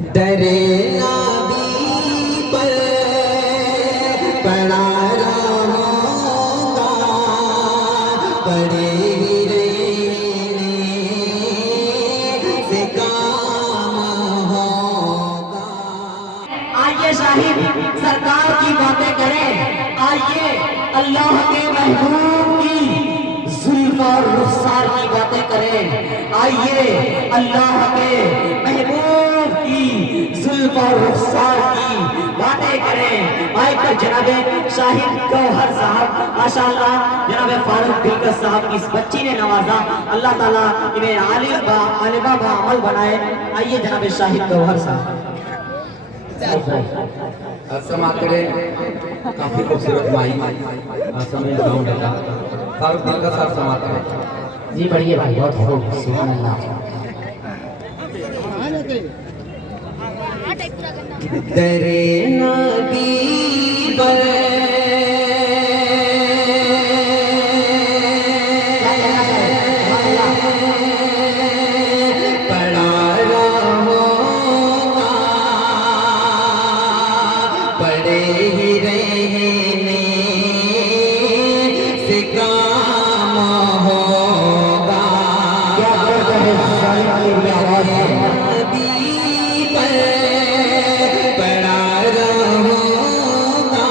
दरे नबी पर पड़ा रहूंगा, पड़े ही रहने से काम होगा। आइए साहिब सरकार की बातें करें, आइए अल्लाह के महबूब की जुल्फ और रुखसार की बातें करें, आइए अल्लाह के महबूब की जुल्फ और रुखसार की बातें करें। माइक पर जनाबे शाहिद गौहर साहब, माशाअल्लाह जनाबे फारूक दिलकश साहब की इस बच्ची ने नवाजा, अल्लाह ताला इन्हें आलिमा अमल बनाए। आइए जनाबे शाहिद गौहर साहब। समाप्त करें। काफी खूबसूरत माई समय गाँव लगा फारूक दिलकश साहब समाप्त करें। जी बढ़िया भाई, बहुत खूब, सुभान अल्लाह। दरे नबी पर पड़ा रहूंगा, पड़े ही रहने से काम होगा। नबी पर पड़ा रहूंगा,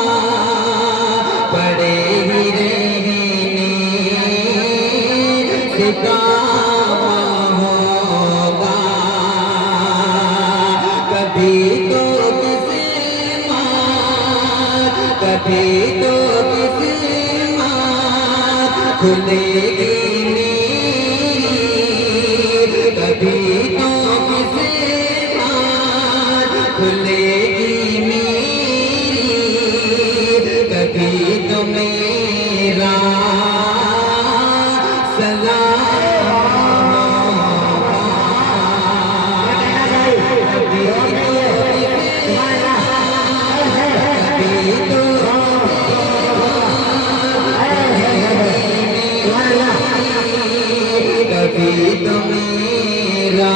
पड़े ही रहने से काम होगा। कभी तो किसी माँ, कभी तो किसी माँ खुलेगी नींद, कभी तो किसी माँ खुलेगी नींद, कभी तो मेरा सलाम होगा। कभी तो कभी तो मेरा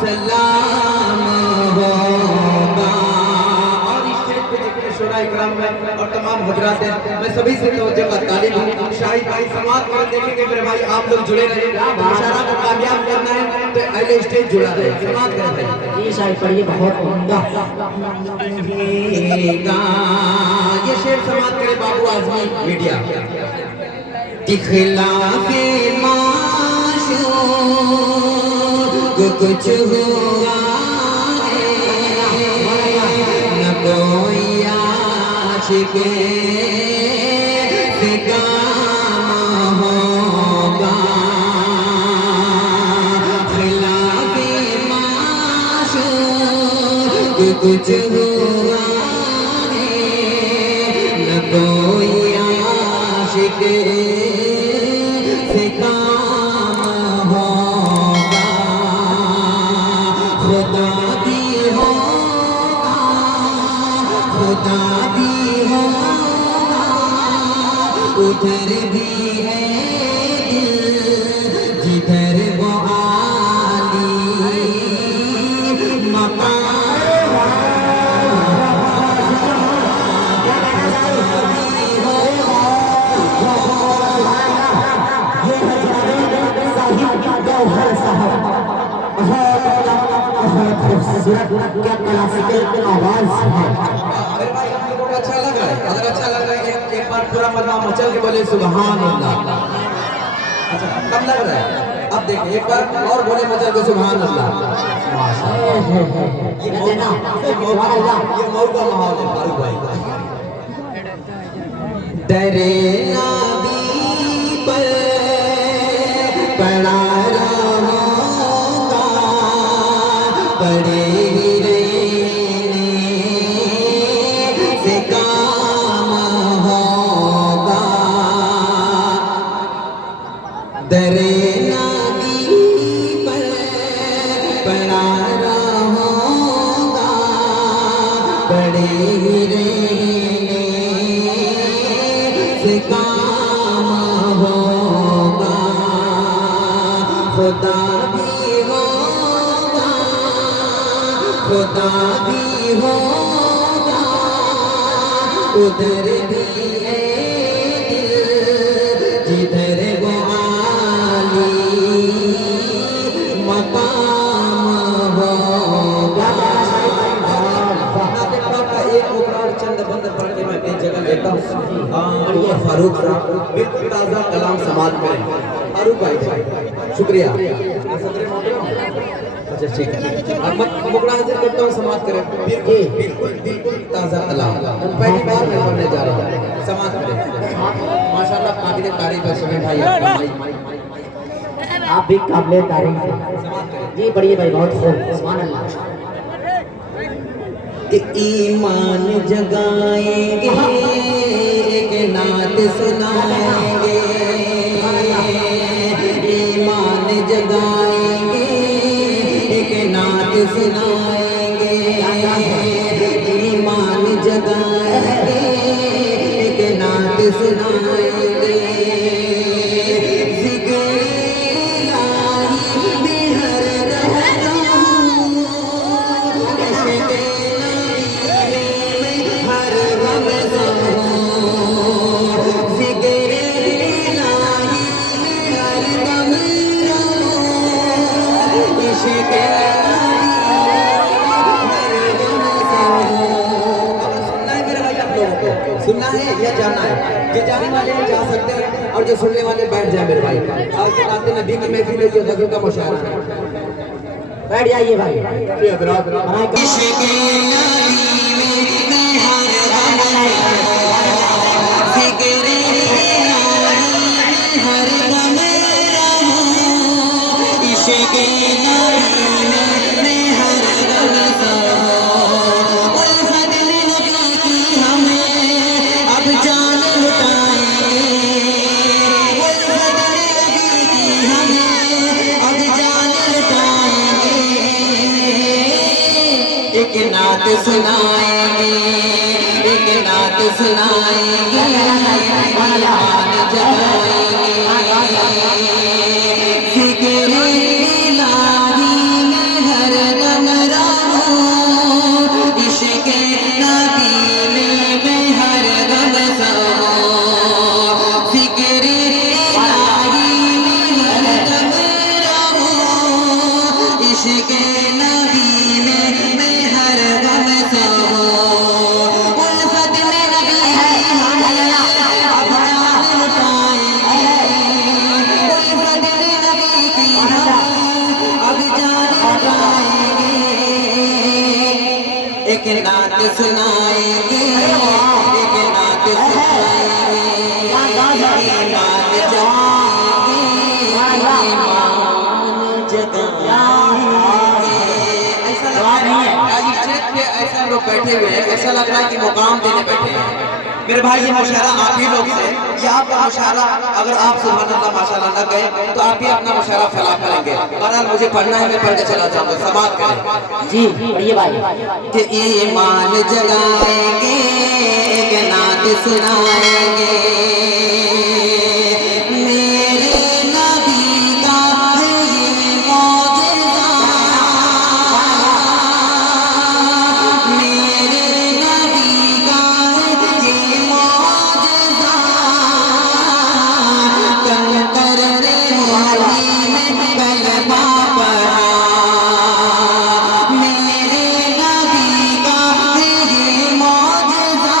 सलाम होगा। और इस स्टेज पे जितने शोरा इकराम में और तमाम हजरात हैं, मैं सभी से तवज्जो का तालिब हूँ। शाहिद भाई समाप्त कर देखेंगे मेरे भाई, आप लोग जुड़े रहे। इशारा को कामयाब करना है तो अगले स्टेज जुड़ा रहे। समाप्त करते हैं। जी शाहिद पढ़िए, बहुत उम्दा। ये शेर समाप्त करे बाबू आजमी मीडिया। खिलाफे माशूक कुछ हुआ है, न कोई आशिक से काम होगा। खिलाफे माशूक कुछ हुआ है, न कोई आशिक से काम होगा। खुदा भी होगा, खुदा भी होगा, उधर भी है दिल जिधर वो आली मकाम क्या क्लासिकल आवाज है। अरे भाई आप लोगों को अच्छा लग रहा है? अगर अच्छा लग रहा है एक बार पूरा मजमा मचल के बोले सुभान अल्लाह। अच्छा कम लग रहा है? अब देखिए एक बार और बोले मचल के सुभान अल्लाह। ये मऊ का माहौल है फारूक भाई। दरे नबी पर पड़ा रहूंगा, पड़े ही रहने से काम होगा। दरे नबी पर पड़ा रहूंगा, पड़े ही रहने से काम होगा। खुदा भी होगा, खुदा भी होगा उधर भी है दिल जिधर वो आली मकाम होगा। एक मुकरार चंद बंद पढ़ के मैं अपनी जगह लेता हूँ। फारूक साहब बिल्कुल ताज़ा कलाम समाज करें। फारूक भाई शुक्रिया। अच्छा ठीक है, अब मैं मुकरा हाजिर करता हूँ, समाज करें। बिल्कुल बिल्कुल ताज़ा कलाम पहली बार मैं पढ़ने जा रहा हूँ, समाज करें। माशाल्लाह काबिल तारीफ है सुबह भाई, आप भी काबिल तारीफ हैं जी। बढ़िए भाई, बहुत खूब, सुभान अल्लाह। ईमान जगाएंगे एक नात सुनाएंगे, ईमान जगाएंगे एक नात सुनाएंगे, ईमान जगाएंगे एक नात सुनाएंगे। जिक्र इलाही में हर रहता हूँ, इश्क़ सुनना है या जाना है? जो जाने वाले हैं जा सकते हैं और जो सुनने वाले बैठ जाए मेरे भाई। आज के नाते नबी की महफिल है, जो गज़ल का मुशायरा है। बैठ जाइए भाई। एक नात सुनाएंगे, एक नात सुनाएंगे, ईमान जगाएंगे, जिक्र इलाही में हर दम रहो, इश्क़ नबी में हर दम सहो, जिक्र इलाही में हर दम रहो, इश्क़ नबी एक नात सुनाएंगे, एक नात सुनाएंगे, ईमान जगाएंगे, ईमान जगाएंगे। ऐसा लग रहा है आज स्टेज पे ऐसा लोग बैठे हुए हैं, ऐसा लग रहा है कि मुकाम देने बैठे हैं। मेरे भाई ये मुशायरा आप ही लोग से, यहाँ पर मुशायरा अगर आप सुभान अल्लाह माशाअल्लाह न गए तो आप ही अपना मुशायरा फैला करेंगे। बहरहाल मुझे पढ़ना है, मैं पढ़ के चला जाऊंगा, समाप्त करें जी। बढ़िए भाई। कि ईमान जगाएंगे एक नात सुनाएंगे, मेरे नबी का है ये मौजज़ा, मेरे नबी का है ये मौजज़ा, कंकर ने मोहल्ली में कलमा पढ़ा, मेरे नबी का है ये मौजज़ा,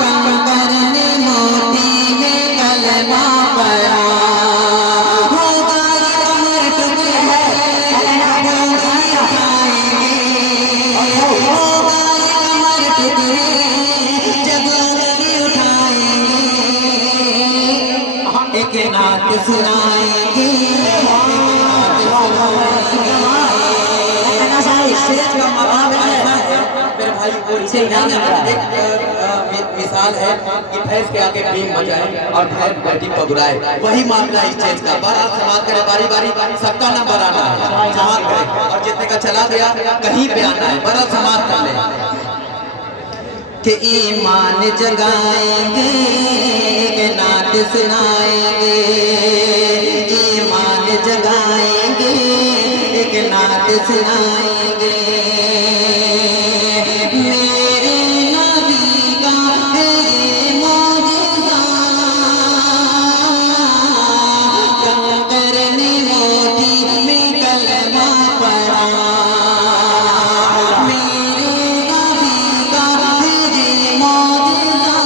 कंकर ने मोती में कलमा पढ़ा, होगा ये कमर टुकड़े है, होगा ये कमर टुकड़े जब अंगली उठाएंगे, एक नात सुनाएंगे, एक नात सुनाएंगे। स्टेज का मकाम ऐसा है मेरे भाई, एक मिसाल है कि भैंस के आगे बीम बजाए और भैंस बैठी पगुराए, वही मामला है स्टेज का। बारात समाप्त करे, बारी बारी सबका नंबर आना है, समाप्त करे और जितने का चला गया कहीं पे आना है, बारात समाप्त कर ले। कि ईमान जगाएंगे एक नात सुनाएंगे, ईमान जगाएंगे एक नात सुनाएंगे, पड़ा मेरे नबी का है ये मौजज़ा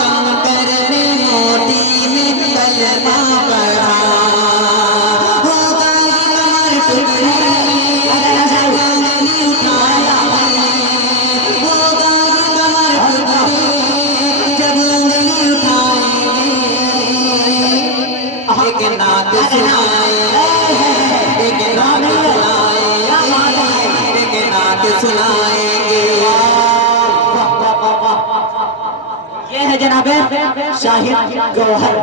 कंकर में मोती में कलमा पड़ा होगा ये कमर टुकड़े जंगली उठाया होगा ये कमर टुकड़े जंगली उठाएंगे एक नात सुनाए एक नात सुनाएंगे एक नात सुनाएंगे। ये है जनाबे शाहिद गौहर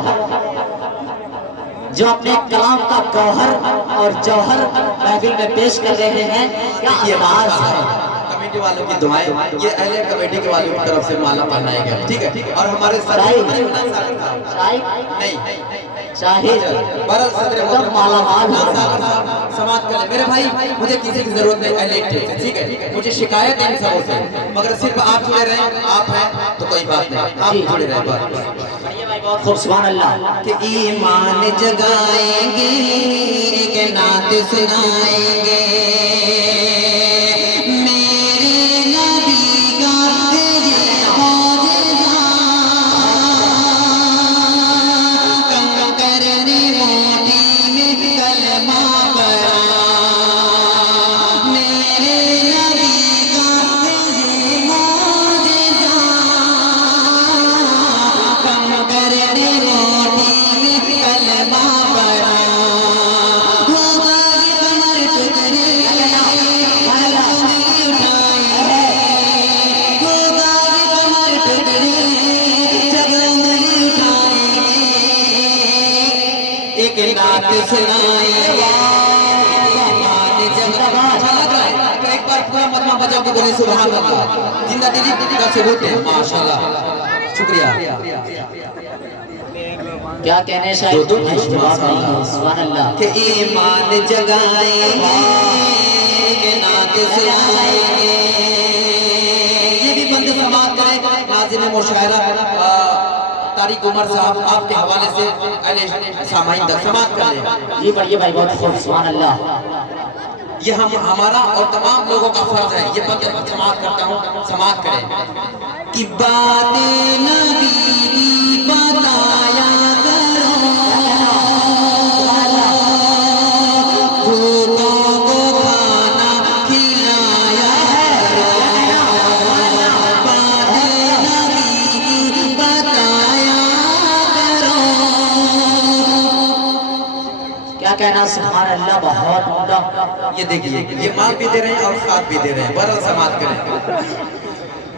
जो अपने कलाम का गौहर और जौहर महफिल में पेश कर रहे हैं। क्या अंदाज है। कमेटी वालों की दुआएं ये अहले कमेटी के वालों की तरफ से माला पहनाया गया, ठीक है। और हमारे शाहिद नहीं शाहिद बरल सदर सब माला माल हो। समाज कर मेरे भाई, मुझे किसी की जरूरत नहीं अहले से, ठीक है। मुझे शिकायत है इन सबों से, मगर सिर्फ आप जुड़े रहे, आप हैं तो कोई बात नहीं, आप जुड़े रहे बस। खूब सुभान अल्लाह कि ईमान जगाएंगे एक नात सुनाएंगे मेरे नबी का है ये मौजज़ा कंकर ने मोती में कलमा पड़ा मेरे नबी का है ये मौजज़ा कंकर ने मोती में कलमा पड़ा होगा ये कमर टुकड़े जंगली उठाएंगे होगा ये कमर टुकड़े जंगली उठाएंगे एक नात सुनाएंगे अच्छा लग रहा है तो एक बार पूरा मजमा बजा के बोले सुभान अल्लाह। जिंदा दिली का सबूत है माशाल्लाह, शुक्रिया। क्या कहने शाहिद दो जवाब नहीं है। सुभान अल्लाह कि ईमान जगाएंगे कि नात सुनाएंगे। ये भी बंद समाप्त करें नाज़िम मुशायरा तारिक उमर साहब आपके हवाले से अहले सामाईन तक समाप्त कर दें। जी पढ़िए भाई बहुत खूब सुभान अल्लाह। ये हमारा और तमाम लोगों का फर्ज है। ये बंद समाप्त करता हूँ, समाप्त करें कि बातें नबी की बताया करो भूखों को खाना खिलाया करो बातें नबी की बताया करो। क्या कहना सुभान अल्लाह बहुत उम्दा। ये देखिए ये माल भी दे रहे हैं और खाद भी दे रहे हैं, बरल समाप्त करें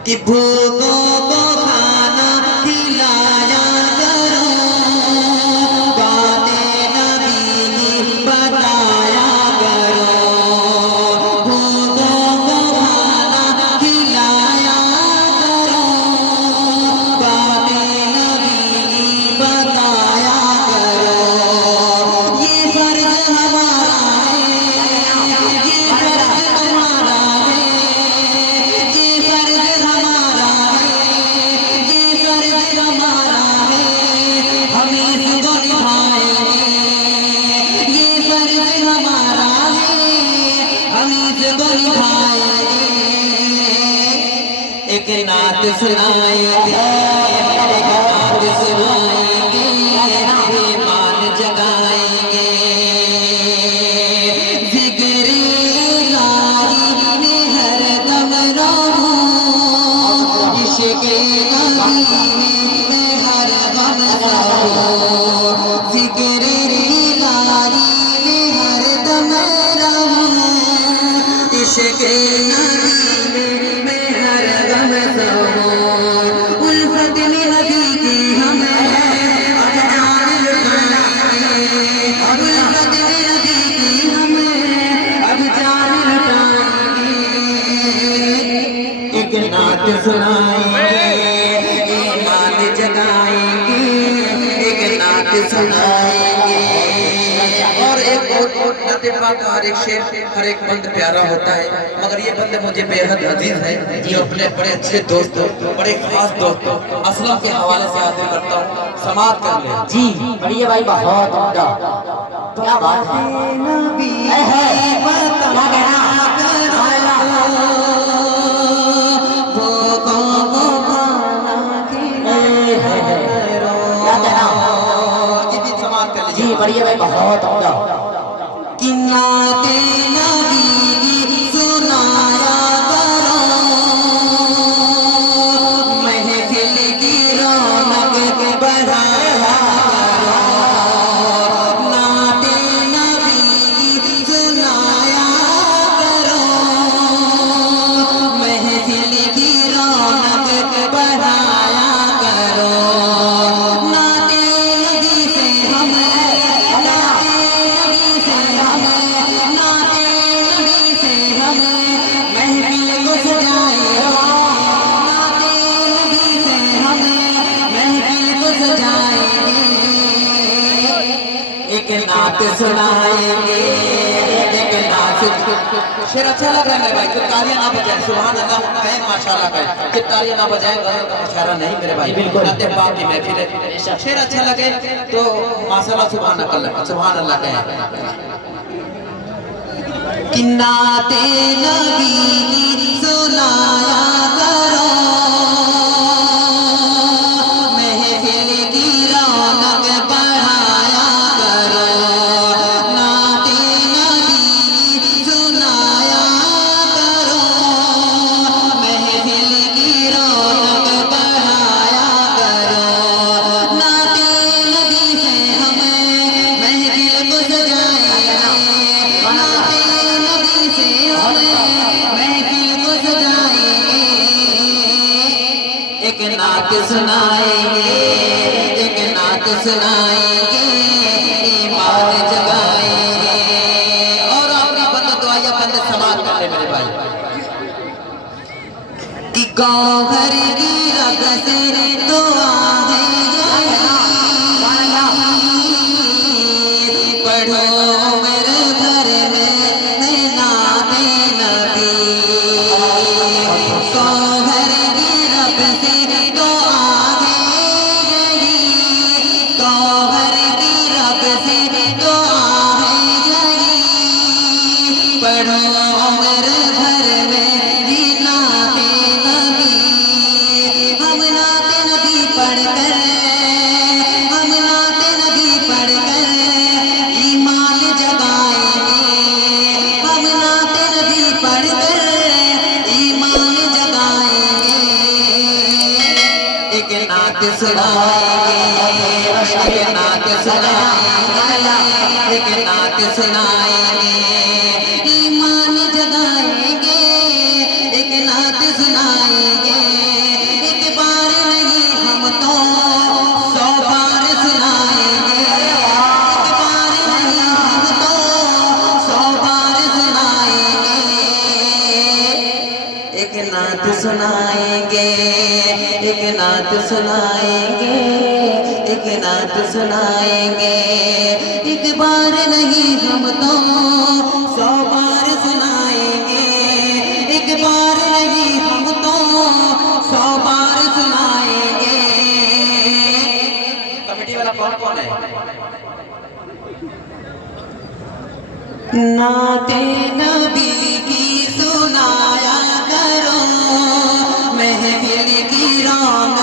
कि भूखों को खाना खिलाया करो बातें नबी की बताया करो भूखों को खाना खिलाया करो बातें नबी की बताया करो। ये फर्ज हमारा है, ये फर्ज हमारा है, ये फर्ज हमारा है, ये फर्ज हमारा है, हम इसको निभाएंगे। ये फर्ज हमारा है, हम इसको निभाएंगे। एक नात सुनाएंगे एक नात सुनाएंगे ईमान जगाएंगे जिक्र इलाही में हर दम रहूं इश्क़ नबी में हर दम रहूं जिक्र इलाही में हर दम रहूं इश्क़ नबी में हर दम रहूं उल्फत में हकीकी हमें अब जान लुटाएंगे उल्फत में हकीकी हमें अब जान लुटाएंगे। एक नात सुनाएंगे ईमान जगाएंगे एक नात सुनाएंगे। और एक लतीफ़ा का हर एक शेर हर एक बंद प्यारा होता है, मगर ये बंद मुझे बेहद अजीज है जो अपने बड़े अच्छे दोस्तों बड़े खास दोस्तों असलम के हवाले से हाजिर करता हूँ। समाप्त कर ले जी बढ़िए भाई बहुत उम्दा। क्या बात है। नबी है नात सुनाएंगे, एक नात। शेर अच्छा लग रहा है मेरे भाई, तो तालियां ना बजाएं, सुभान अल्लाह है, माशाल्लाह है, कि तालियां ना बजाएं गजल का मुशायरा नहीं मेरे भाई, बिल्कुल। नाते पाक की महफिल है। शेर अच्छा लगे तो माशाल्लाह सुभान अल्लाह कहें। कि नाते नबी सुनाया करो, महफिल की रौनक बढ़ाया करो। नाते नबी सुनाया करो, महफिल की रौनक बढ़ाया करो। नाते नबी से हमें महफिल को सजाएंगे, नाते नबी से हमें महफिल को सजाएंगे। एक नात सुनाएंगे, एक नात सुनाएंगे, ईमान जगाएंगे। और आपकी बंद दुआया बंद समाज कर ले मेरे भाई। कि गौहर की रब से दुआ है यही, पढ़ो उम्र भर में नाते नबी। गौहर की रब से दुआ है यही, गौहर की रब से दुआ है यही, पढ़ो उम्र भर में ही नाते नबी। हम नाते नबी पढ़कर, हम नाते नबी पढ़कर ईमान जगाएंगे। हम नाते नबी पढ़कर ईमान जगाएंगे। एक नात सुनाएंगे, एक नात सुनाएंगे, एक नात सुनाएंगे, ईमान जगाएंगे। एक नात सुनाएंगे, एक बार नहीं हम तो 100 बार सुनाएंगे। एक बार नहीं हम तो 100 बार सुनाएंगे। एक नात सुनाएंगे, एक नात सुनाएंगे, एक नात सुनाएंगे। एक बार नहीं हम तो 100 बार सुनाएंगे। एक बार नहीं हम तो 100 बार सुनाएंगे। कमेटी वाला कौन कौन है? नाते नबी की सुनाया करो, महफिल की रौनक